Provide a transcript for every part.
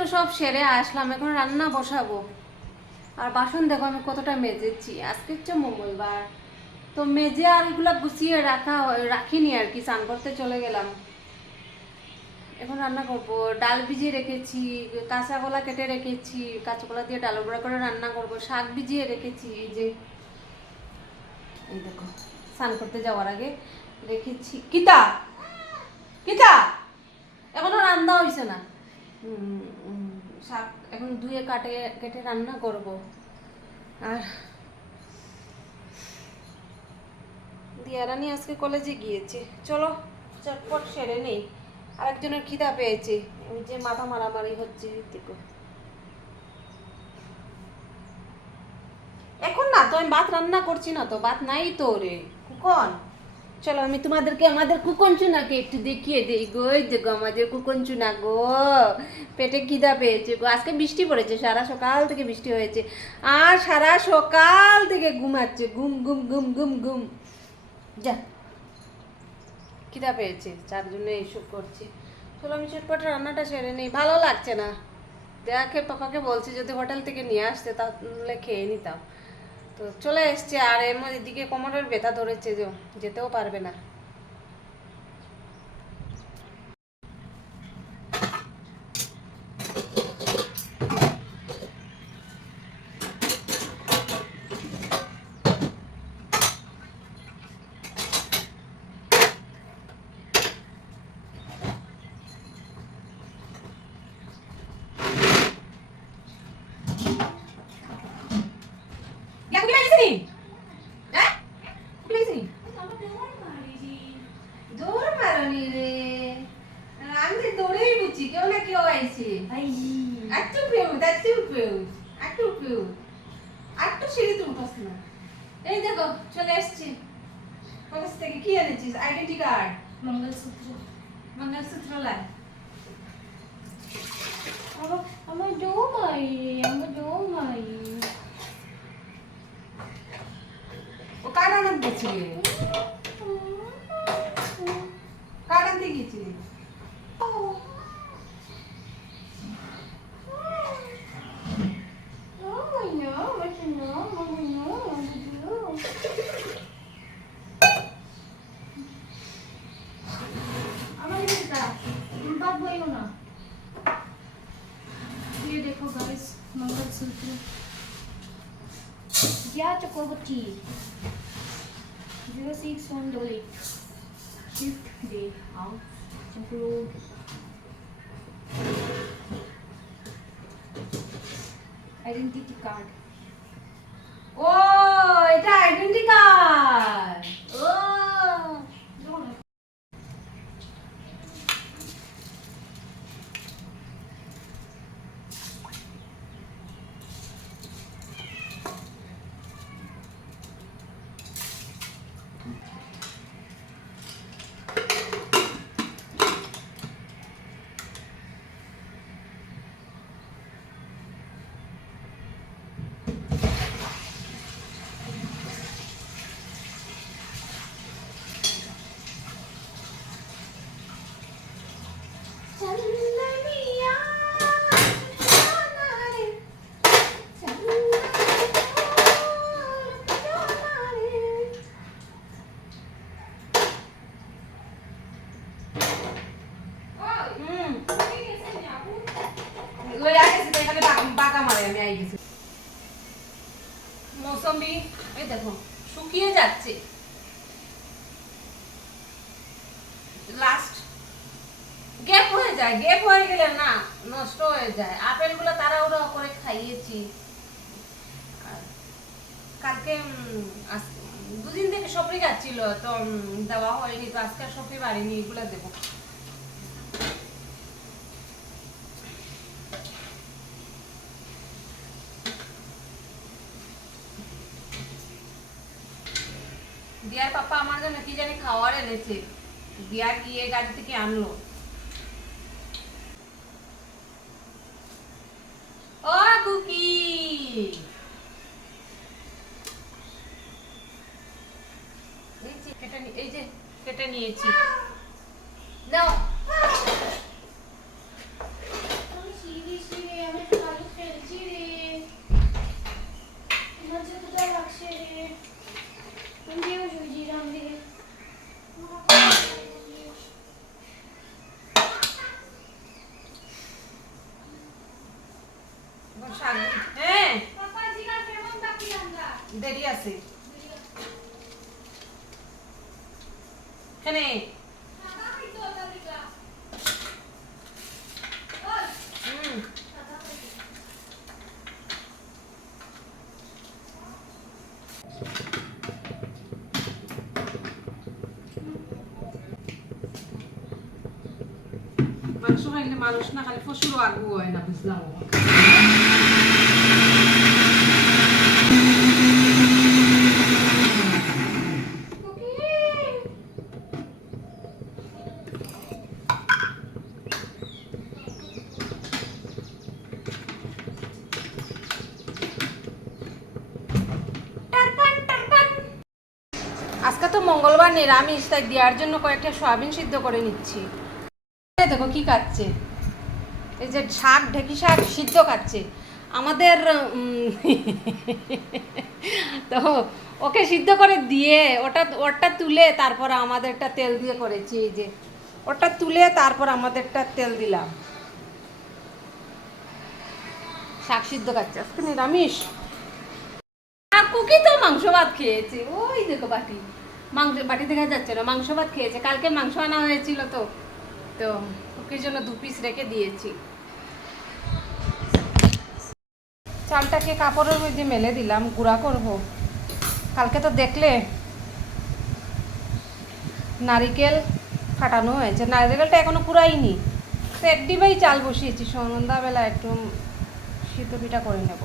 কাজপত্র সব সেরে আসলাম, এখন রান্না বসাবো। আর বাসন দেখো, আমি কতটা মেজেছি। আজকে হচ্ছে মঙ্গলবার। তো মেজে আর এগুলো গুছিয়ে রাখা রাখিনি আর কি, স্নান করতে চলে গেলাম। এখন রান্না করব। ডাল ভিজিয়ে রেখেছি, কাঁচা কলা কেটে রেখেছি, কাঁচা দিয়ে ডাল বড়া করে রান্না করব। শাক ভিজিয়ে রেখেছি, এই যে, এই দেখো, স্নান করতে যাওয়ার আগে রেখেছি। কিতা? কিতা? এখনও রান্না হয়েছে না। শাক এখন ধুয়ে কাটে কেটে রান্না করব আর দিয়ারানি আজকে কলেজে গিয়েছে চলো চটপট সেরে নেই আরেকজনের খিদা পেয়েছে ওই যে মাথা মারামারি হচ্ছে দেখো এখন না তো আমি ভাত রান্না করছি না তো ভাত নাই তো রে কুকন চলো, আমি তোমাদেরকে, আমাদের কুকন চুনাকে একটু দেখিয়ে দিই গো। এই দেখো আমাদের কুকন চুনা গো। পেটে খিদা পেয়েছে গো। আজকে বৃষ্টি পড়েছে, সারা সকাল থেকে বৃষ্টি হয়েছে। আর সারা সকাল থেকে ঘুমাচ্ছে ঘুম ঘুম ঘুম ঘুম ঘুম। যা। খিদা পেয়েছে, যার জন্য এইসব করছি। চলো, আমি চটপট রান্নাটা সেরে নিই। ভালো লাগছে না। দেখে পাপাকে বলছি যদি হোটেল থেকে নিয়ে আসতে, তাহলে খেয়ে নিতাম। তো চলে এসছে আর এর মধ্যে এদিকে কোমরের ব্যথা ধরেছে যে যেতেও পারবে না। একটু পেউ একটু পেউ একটু পেউ একটু সিঁড়ি তো উঠাস না। এই দেখো চলে এসছি। কলেজ থেকে কি এনেছিস? আইডেন্টি কার্ড মঙ্গলসূত্র মঙ্গলসূত্র লাই আমার জমাই আমার জমাই। ও কার্ড আনতে গেছিলে Sia Chakraborty. 06188. Shift day out. Improved. Identity card. Last gap হয়ে যায় গ্যাপ হয়ে গেলে না, নষ্ট হয়ে যায়। আপেলগুলো তাড়াহুড়ো করে খাইয়েছি। কালকে দুদিন থেকে সবরি খাচ্ছিল, তো দেওয়া হয়নি, তো আজকে আর বাড়িনি, এগুলো দেবো। দিয়ার পাপা আমার জন্য কি জানি খাওয়ার এনেছে। দিয়ার গিয়ে গাড়ি থেকে আনলো? ও কুকি! এই যে কেটে নিয়েছি। নাও মাংস খাইলে মানুষ না খালি পশুরও আগু হয় না বুঝলাম আজকে তো মঙ্গলবার নিরামিষ, তাই দেওয়ার জন্য কয়েকটা সয়াবিন সিদ্ধ করে নিচ্ছি। দেখো কি খাচ্ছে এই যে শাক, ঢেকি শাক সিদ্ধ খাচ্ছে আমাদের তো ওকে সিদ্ধ করে দিয়ে ওটা ওটা তুলে তারপর আমাদেরটা তেল দিয়ে করেছি, এই যে। ওটা তুলে তারপর আমাদেরটা তেল দিলাম। শাক সিদ্ধ খাচ্ছে আজকে নিরামিষ। আর কুকি তো মাংস ভাত খেয়েছে। ওই দেখো বাটি। মাংস, বাটি দেখা যাচ্ছে না, মাংস ভাত খেয়েছে। কালকে মাংস আনা হয়েছিল তো। তো কুকির জন্য দু পিস রেখে দিয়েছি। চালটাকে কাপড়ের মধ্যে মেলে দিলাম, গুঁড়া করব। কালকে তো দেখলে নারিকেল ফাটানো হয়েছে। নারিকেলটা এখনও কুড়াইনি তো এক ডিবাই চাল বসিয়েছি, সন্ধ্যাবেলা একটু সিদ্ধ পিঠা করে নেব।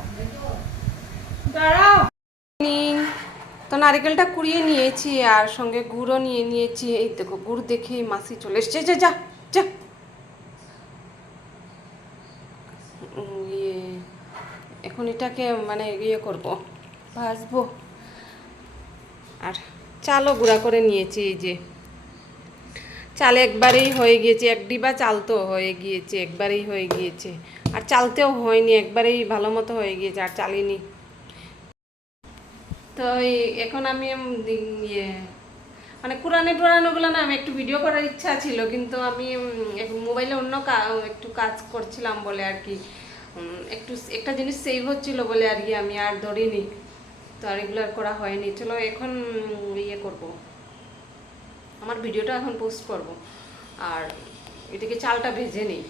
তো নারিকেলটা কুড়িয়ে নিয়েছি আর সঙ্গে গুড়ও নিয়ে নিয়েছি। এই দেখো, গুড় দেখেই মাসি চলে এসছে, যা। ইয়ে এখন এটাকে মানে ইয়ে করব, ভাজবো। আর চালও গুঁড়া করে নিয়েছি এই যে। চাল একবারেই হয়ে গিয়েছে, এক ডিবা চাল তো হয়ে গিয়েছে, একবারেই হয়ে গিয়েছে। আর চালতেও হয়নি, একবারেই ভালো মতো হয়ে গিয়েছে, আর চালিনি। তো এখন আমি ইয়ে মানে কোরআনে টোরানোগুলো না, আমি একটু ভিডিও করার ইচ্ছা ছিল, কিন্তু আমি মোবাইলে অন্য একটু কাজ করছিলাম বলে আর কি। একটু একটা জিনিস সেভ হচ্ছিল বলে আর কি আমি আর ধরিনি। তো আর এগুলো করা হয়নি। চলো এখন ইয়ে করব। আমার ভিডিওটা এখন পোস্ট করব। আর এদিকে চালটা ভেজে নিই।